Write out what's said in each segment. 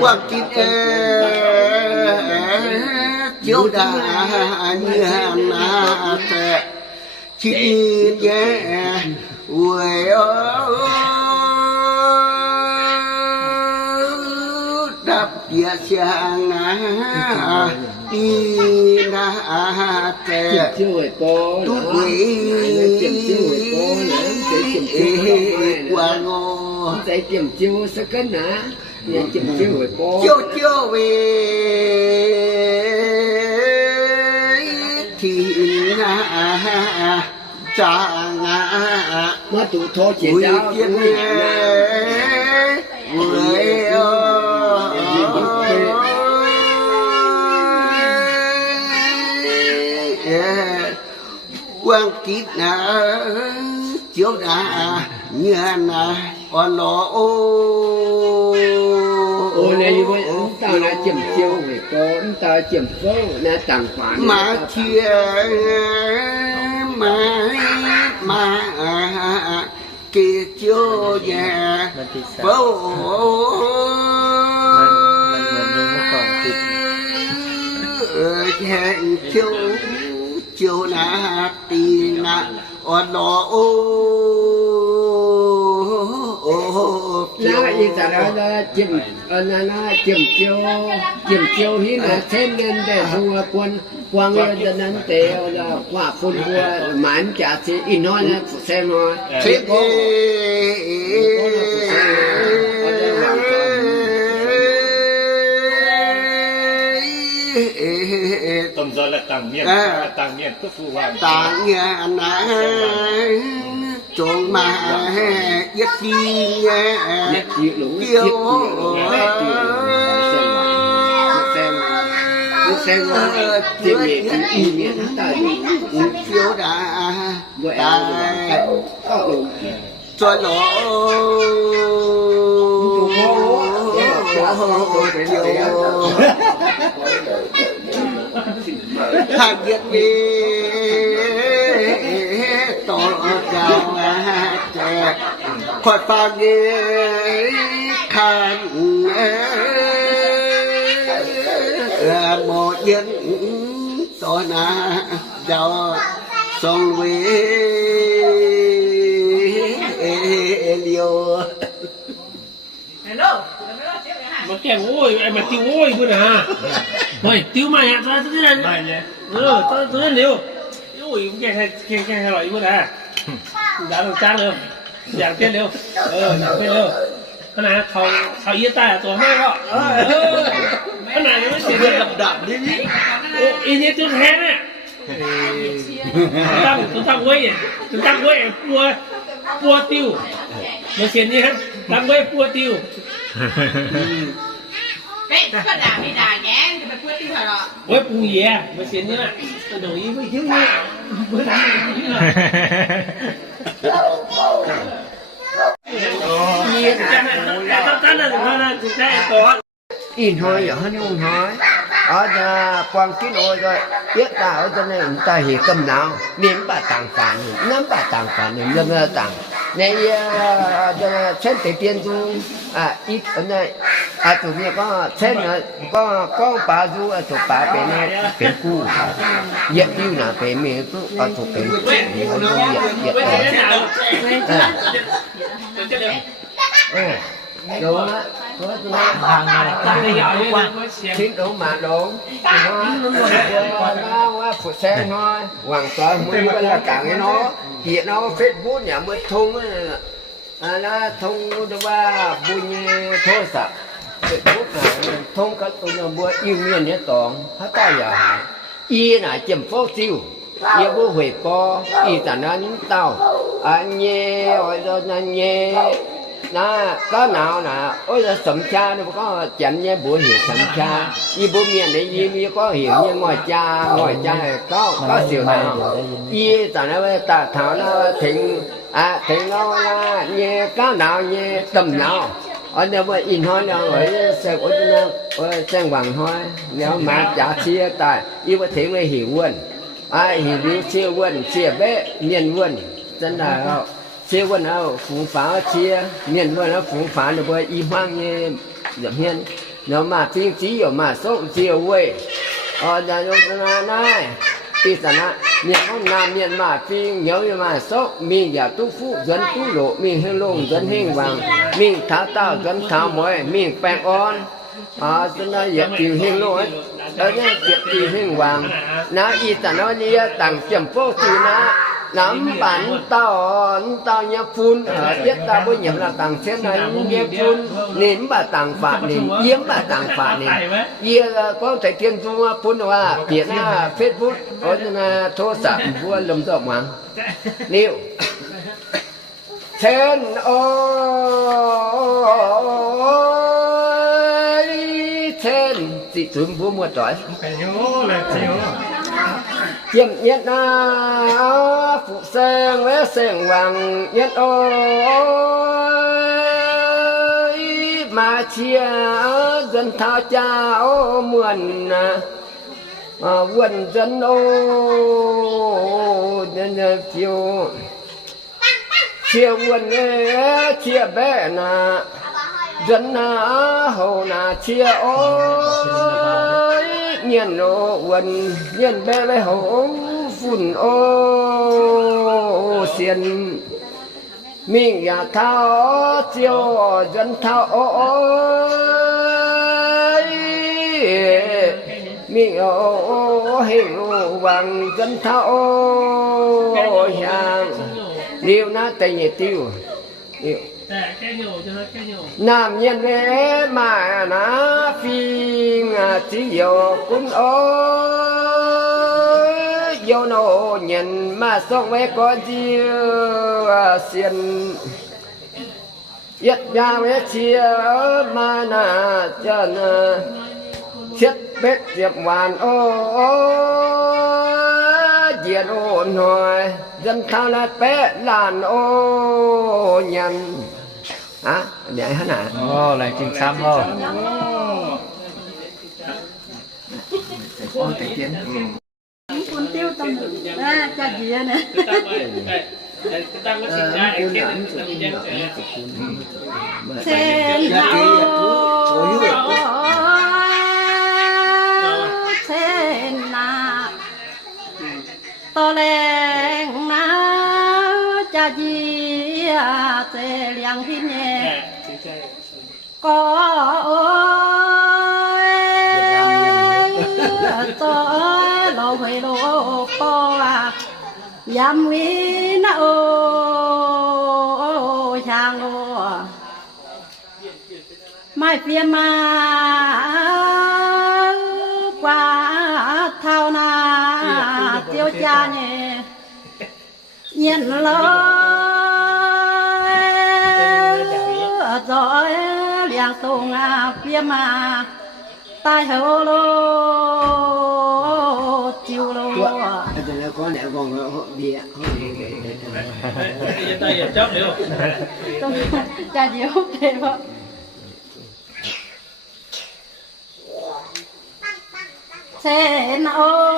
qua kín chiếu đã như na tệ chín nhé uầy đắp địa sang đi na tệ chiêu hồi tu quỷ hồi nữa qua ngô để kiểm chiêu sẽ cân nè nhà kiểm chiêu hồi cô chiêu chiêu về thì na cha ngã nó tụ thô chỉ đau với tiên tụ nhé Ui quan kít na chiếu đã như na on lo ô ô này với ta là kiểm chiêu cô ông ta kiểm cô là tặng khoản mà chia mà mà kia chiếu nhà จูนาตีนาอดโอโอโล้วอีสานนะจิมอันะนนะจิมเจียวจิมเจียวที่นะเส้นเงินแต่หัวกวนกวางเงินนั้นเตะละว่าคนหัวหมันจ่าสิอีน้อยนะเส้นน้อยเส้ Tầm giờ là tàng miên, À. là tàng miên tức phu hoàng. nhà na trộn mà nhất đi nha Nhật chịu đúng Kiêu. chịu đúng chịu xem xem xem tìm hiểu ý nghĩa ta chiều đã vậy ta có đủ cho nó hàng việt đi tổ भाग्य तो गाते खोटागे Khan một dân tôi na cho song về liều แกงโอ้ยไอ้มาติวโอ้ยกูนะฮะเฮ้ยติวมาฮะตอนนั้น ไม่เนี่ยเออตอนตอนนั้นเร็วโอ้ยแกแก่แกแค่อร่อยอยู่นะดาวจ้างเร็วอยากเต้นเร็ว เอออยากเต้นเร็วขนาดเขาเขาเอี้ยตาตัวแม่ก็เออเออขนาดยังไม่เสียเลยดับดับนี่นี่โอ้อีเนี่จุดแท้เนี่ยตั้งตั้งไว้เนี่ตั้งไว้ปัวปัวติวเดี๋ยเสียนี้ครับตั้งไว้ปัวติว อ với bù dè mà xin như này tôi đổi ý với thiếu như với thằng như này nhiên cái này nó cái này nó là thực ra có in thôi ở hơn không nói ở nhà quang kín ôi rồi. Biết ta ở trên này người ta hiểu cầm nào. Niệm bà tàng phản nắm bà tàng phản niệm là tàng này cho trên tế tiên อะอีกอันนี้อาตัวนี้ก็เช่นนะก็ก็ปลาดูอาตัวปลาเป็นเป็นกู้เยอะอยู่นะเป็นเมียตัวอาตัวเป็นมีคนดูเยอะเยอะต่อเออดูนะตัวตัวบางอะไรตั้งยาวทุกวันทิ้งดูมาดูว่าว่าผู้แซงน้อยหวังตัวมือก็ละกังไน้อเหี้ยน้อเฟซบุ๊กเนี่ยมือทุ่งอ่ย อาทงอุดว่าบุญโทสะเป็นทุกข์ทงกันตุนบัวอิมเมีนเนี่ยตองพระต้าอย่าอีน่ะเจีมโฟซิวเยบุหวยปออีแตานานเต้าอันเย่อ้อยนันเย่น่ะก็หนาวน่ะโอ้ยสมชาเนี่ยก็จันเนี่ยบัวเหี่ยสมชาอีบุเมียนในยีมีก็เหี่ยเนี่ยงอยจ้างอยจ้าก็ก็เสียวหนาวอีแตานาเวตาเท้าแล้วถึง à thì nó là nhẹ cao nào nhẹ, tầm nào ở đâu mà in hoa nào, ở xe của chúng ta ở xe hoàng hoa nếu mà trả chia tài yêu có thể mới hiểu quân ai à, hiểu đi, chia quân chia bé miền quân chân là chia quân nào? Phú phá chia miền quân nó phú phá được với y hoang như dập hiên nếu mà phiên chí ở mà số, chia quê. Ở đây chúng ta này ปีสาจเนี่ยเขานามเมียนมาฟิงเหนียวเมียนมาซอกมีอย่าตู้ฟูจนตู้โลมีเฮลงจนเฮงวังมีท้าเต้าจนท้าหมวยมีแปงอ่อนอาจนน่ะเหยียบติวเฮงโลงแล้วเนี่ยเหยียบติวเฮงวังนะอีสานเนี่ยต่างเจียมโปตีนะ nắm bản tao tao nhá phun. Ở tiết ờ, ta có nhiệm là tàng sen này nhé phun. Nếm bà tàng phạ nếm yếm bà tàng phạ nếm. kia ờ, có thể thiên du ờ, phun hoa biển facebook có là thô sản vua lâm dọ mà liệu. Sen ôi sen chị xuống vua mua tỏi chiếm nhất na phụ sen vẽ sen vàng nhất ôi mà chia dân thao cha ô mượn à, vườn dân ô nhân chiều chia vườn chia bé na dân na hồ na chia ô เงียนโลวันเงียนแม่ไรหงฝุ่นโอเสียนมิงอยาเท้าเจียวจนเท้าโอ้ยมิ่งโอ้เฮงวังจนเท้าโอ้ยางเดียวนะแต่เนี่ยติวเดียว nam nhân thế mà na phi chỉ yêu cũng ôi. Vô nô nhân mà sống với con chi à, xiên. Yết ya với chia mà na chân thiết bếp diệp hoàn ô diệt ôn hồi dân thao là bé làn ô nhân đó vậy hết à ồ là chim xăm không ôi cái kiến con tiêu tâm ra cho gì nè Sen, sẽ liang hin nhẹ ใช่ có ôi cho lô huệ lô co à yam mi na ô chàng ô mai phía mà qua thao na tiêu cha nhẹ nhiên giỏi liền sùng à, phía mà tai hữu lô chiều lô. Có lẽ còn bịa cha diệu kệ vợ sen ô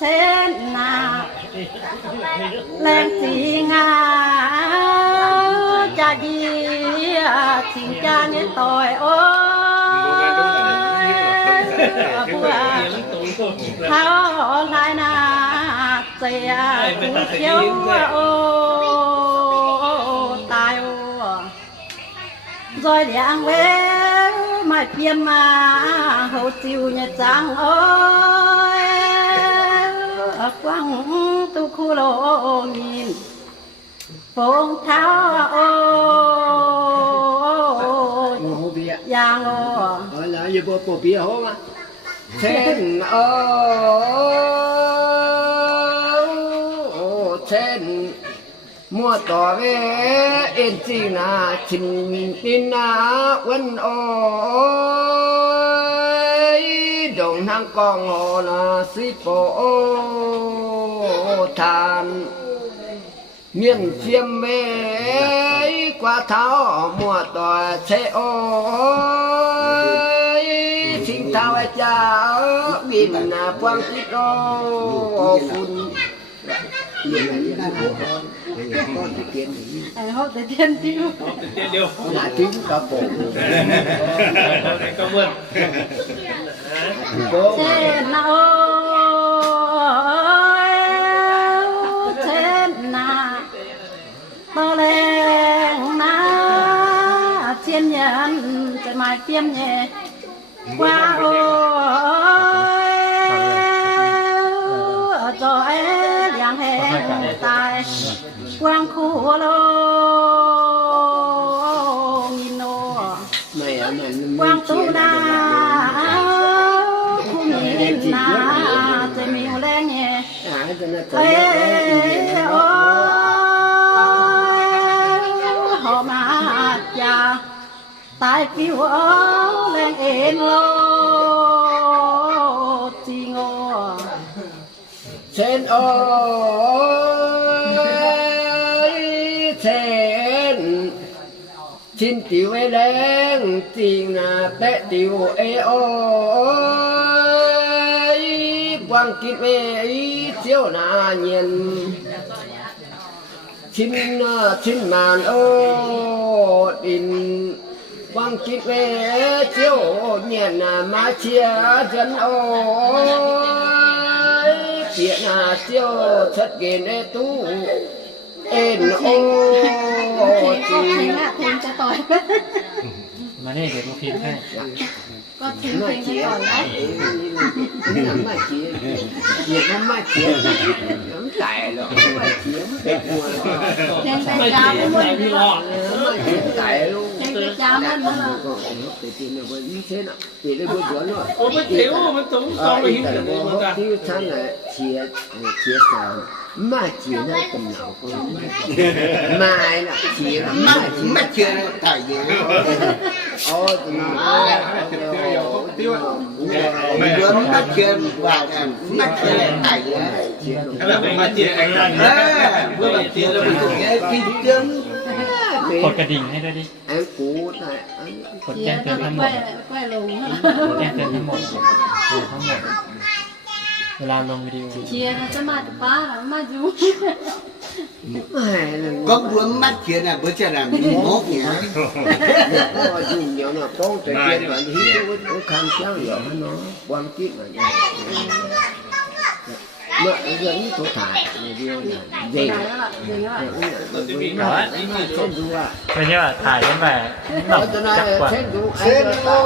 sen na lên tiếng. xin cha nhé tội ôi của thao lại na tây cũng thiếu ô. Rồi để ăn với mà phiêm mà hậu tiêu nhà trang ơi. Ở quang tu khu lô nhìn phong thao ôi างอเออแล้อย่าปวดปีหองอะเช่นโอโอเช่นมัวต่อเวเอ็นจีนาชินนินาวันโอยดงนางกองอนาสิโปโอทาน miệng xiêm mê qua tháo mùa tòa xe ôi. Xin thao ai cha bình là quang chi đô phun. Ờ, hốt tới tiên tiêu. Là tiếng cả cổ cảm ơn mai tiêm nhẹ. Qua ôi Rồi Giang hẹn tài Quang khu lô Nghìn nô. Quang tu na khu miền na tây miêu lên nhẹ พี่วอแรงเองโลจีงอเชนโอยเชนชินติวไอแดงจรินาเตะติวเอโอกวางกินเอเที่ยวนาเย็นชินาชินมานโอดิน วกูพิมพ์ให้ ก็เพลงเพลงจะต่อยได้ nó mà chia việc nó mà chia nó tại rồi nó mà chia cái cua เพลงแต่ ไม่ ยา เสี วย ไม่หมด ใจพี่รอด nó mà chia tại luôn เพลงแต่ยาวไม่หมด thì tiền là với như thế nào thì đây bữa bữa rồi โอ้ไม่เถียวมันตุ้งตองไปหินกันเลยมันจ้ะ ที่ท่านน่ะเชียร์ ก cha mình đó là Ủa mới thiếu mới túng Ờ, xong rồi hiện được rồi ta thì thằng này chia chia sao mà chia nó tầm nào cũng mà là chia là mà chia mà chia là tại gì ô tụi nó tiêu mình muốn mà chia vào mà chia là tại gì mà chia là vừa mà chia là mình cái ดิกดกระดิ่งให้ด้วยดิไอ้กูไหนไกดแจ้งเตือนทั้งหมดกลดแจ้งเตือนทั้งหมดทั้งหมด เวลาลงวิดีโอเชียร์จะมาป้าหรือมาดูก็รวมมัดเขียนอะเบอร์เจ้าหน้ามีงกเนี่ยก็จุ่มเดียวน่ะป้องใจเเขียน่บบที่ว่าคำเจ้าเหรอเนาะความคิดอะไร เลือเลือกนี่ตัวตายนเดียวเนี่ยเด็กเนี่ยเช่นดูอะไม่ใช่ว่าถ่ายกันแบบกจักกว่าเช่นดูเช่นโอ้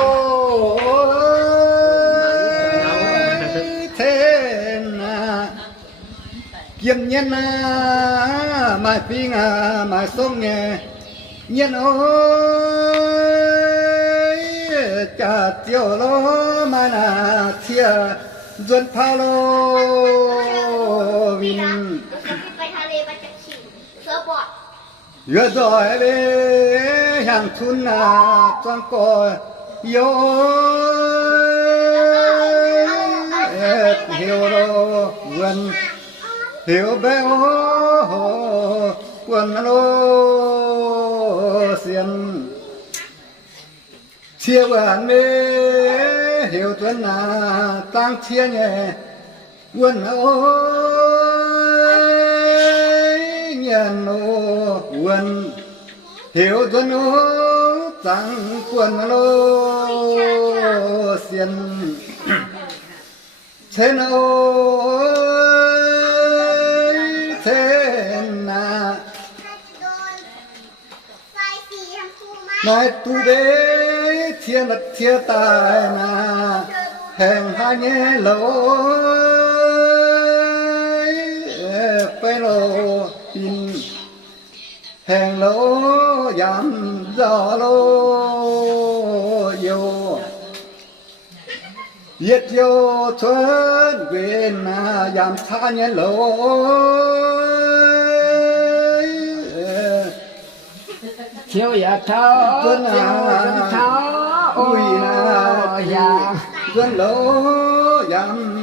เทนะเกี่ยมเงี้ยนะมาปีงามาส่งเงี้ยเงี้ยโอ้จะเจียวล้อมานาเทีย จนพาโลวินไปทะเลไปจักชิงเสือบอดเยอะดอยเลยห่างทุนนาจังก่อยโยเเฮียวโลเวนเฮียวเบโอควนโลเสียนเชี่ยวหันเม hiểu tuấn là tăng thiên nhẹ quân ôi nhận ô quân hiểu tuấn ô tăng quân lô xiên. Thế ô thế na nói tu đến thiên đất thiên tài na hẹn hai nhé lối phải lô in hẹn lô dám gió lô yêu Yết yo thuần quyền na yam tha nhé lối thiếu ya thao thiếu thao ôi dạ dân lỗ dặm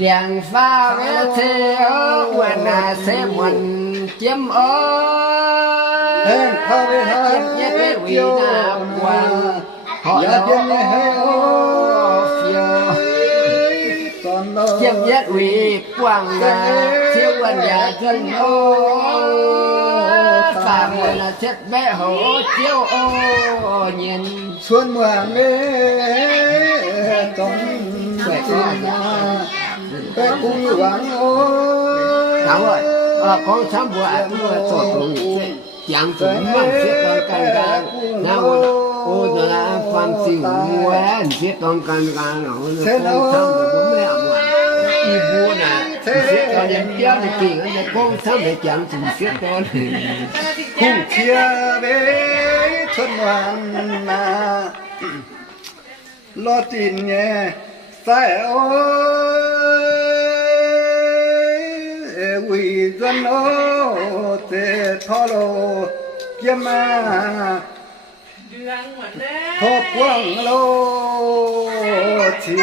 dàn pha vé thế ở quần à xe mình chiếm ơi hèn pha vé hết nhé vé quỷ na quần họ là chiếm nhé hê ô chiếm nhé quỷ quần à chiếm quần dạ chân ô phạm là chết bé hổ chiếu ô nhìn xuân trong Khỏe tình quá. nhà bé cung hoàng ôi. Đúng rồi, ờ, con sám ạ, cũng là sổ sẽ chẳng chúng mang xếp con căn gan Nào, ô giờ là phan xỉu quen xếp con căn gan nó con sám bùa bố mẹ 一步呢，学到人家的给人家工商的讲主学到了，空贴呗，春暖呐，落地呢，在哦，为人哦，在套路，也嘛。พบว่างโลเทีย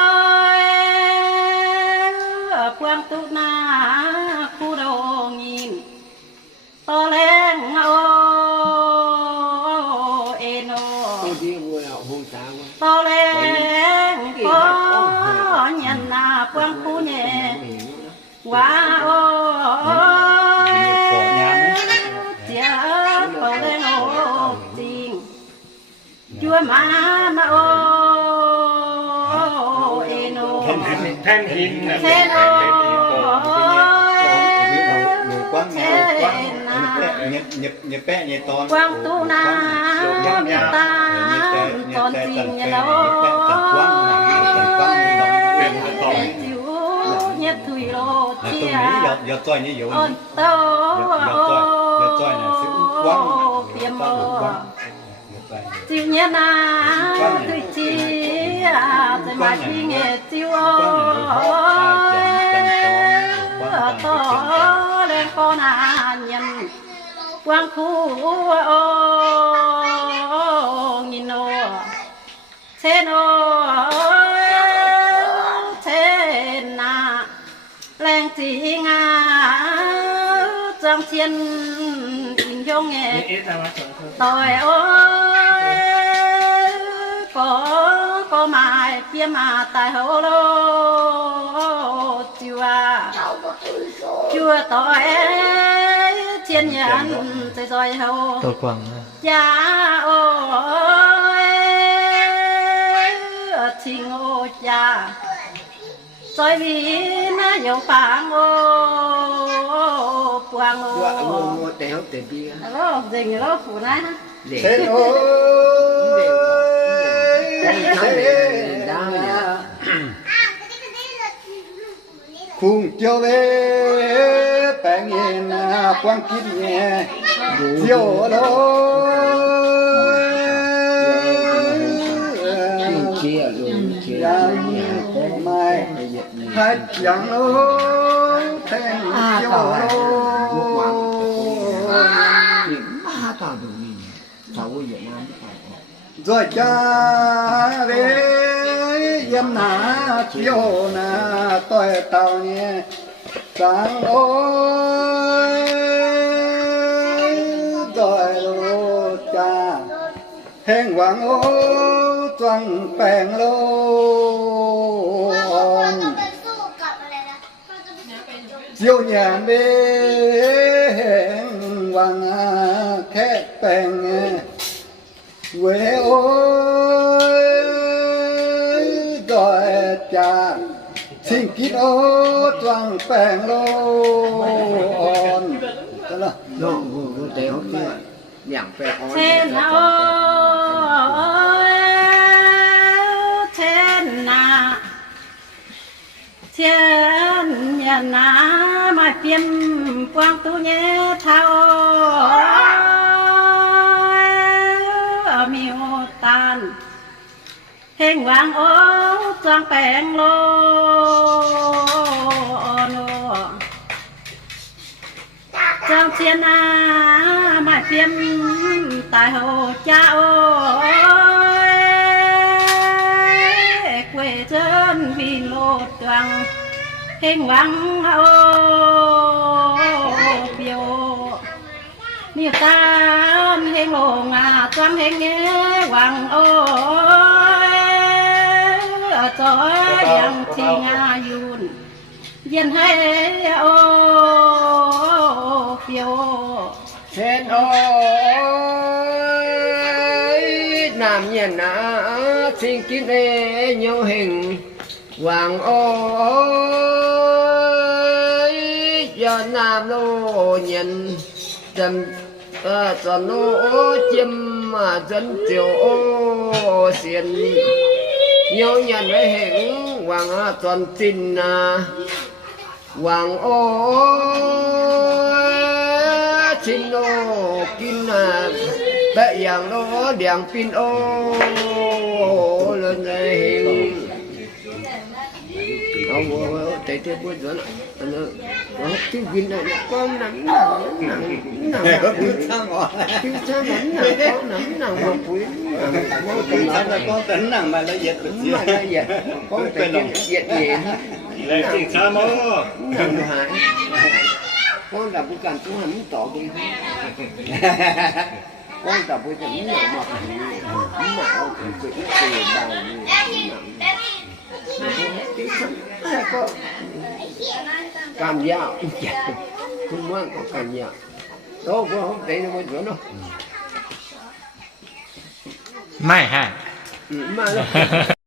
khen hình là khen quăng nhẹ nhẹ nhẹ pẹ nhẹ to quăng tu na miệt ta con xin nhẹ đó nhất thủy lô chia giờ tôi như vậy giờ tôi giờ tôi là sự quăng tiêm mồ chịu nhẹ na tôi chia là thì mà suy tiêu to lên con à nhìn quang khu ô ô thế ô thế na lên thì nga trang thiên nhìn vô nghe tôi ơi có có mai kia mà tại hậu lô chưa chưa tội thiên nhân rồi rồi hậu tôi quăng cha ôi tình ô cha. Rồi vì nó nhiều phản ô quang ô. Ô ô để hậu để bia lô dình lô phủ này thế ô 空调喂，半夜呐，光几点？叫了。听见了，听见了。太阳了。rồi cha về em nà chiều na tôi tao nhé. Sáng ôi, rồi lô cha. Hẹn hoàng ô trăng bèn lô. Chiều nhà đi hẹn hoàng à, khép bèn โอ้ตวังแปงโลอ่อนตลอดโลกเต๋อเนี่ยอย่างแปงอ่อนเช่นโอ้เช่นนาเช่นยานามาเปียมปวางตุเนเท่ามีโอตาน hèn vàng ô trang bèn lô trang thiên à mãi phiêm tại hồ cha ơi quê chân vì lô trang hèn vàng ô biểu miêu ta hình hồ ngà trang hình nghe hoàng จอยังที่งายุนเย็นให้โอ้เปียวเห็นโอยน้ำเย็นนะทิ้งกินเอยยวหิงวางโอยย้อนน้ำโลเย็นจำเออจนโลจิมมาจนเจียวเสียน Nhiều nhân với hình Hoàng á toàn tin à Hoàng ơi xin lô kinh à đại dạng lô đèn pin ô lên đây hình ông tệ tệ bút rồi nó nó cái gì này con nắm nào nắm nào cái cha nắm nào con nắm nào mà quý cái là con tính nào mà nó dệt được gì nó dệt con tính dệt gì là chỉ cha mô nằm hại con là bữa chúng hắn tỏ đi con là bữa cần những người mặc mạo cũng bị tiền đầu nặng cam dao không muốn có cam dao đó có không thể nó mới nữa đâu ไม่ฮะ mà